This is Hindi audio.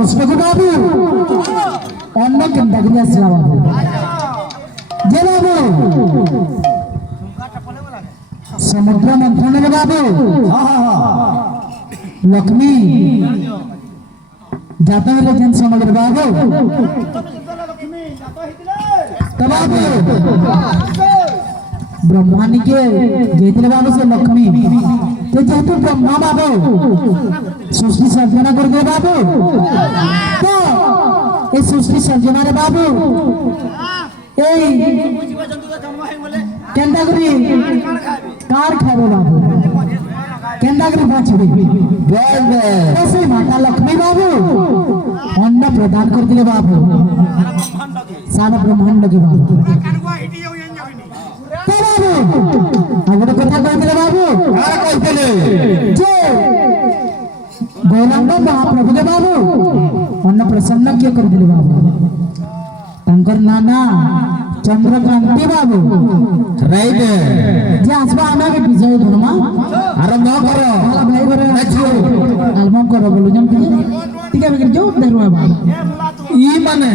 पुष्पक बाबू अन्न केंदा गिया असला बाबू जे बाबू समुद्र मंथन रे बाबू लक्ष्मी जाता है जन समझ बाबू बाबू ब्रह्मांड के जेतले बाबू से लक्ष्मी तो जेतु ब्रह्मा बाबू सृष्टि सर्जना कर दे बाबू तो ये सृष्टि सर्जना रे बाबू ए केंदा करी कार खाबो बाबू केंदा करी बाछड़ी ऐसे माता लक्ष्मी बाबू अन्न प्रदान कर दिले बाबू सारा ब्रह्मांड के बाबू आगोटे कथा कहते बाबू जे गौरांग महाप्रभु के बाबू अन्न प्रसन्न किए कर दिले बाबू तंकर नाना चंद्रकांति बाबू राइट जे आसबा आना के विजय धर्मा आरंभ करो वाला भाई करे आलम करो बोलो जम ठीक है जो धर्मा बाबू ई माने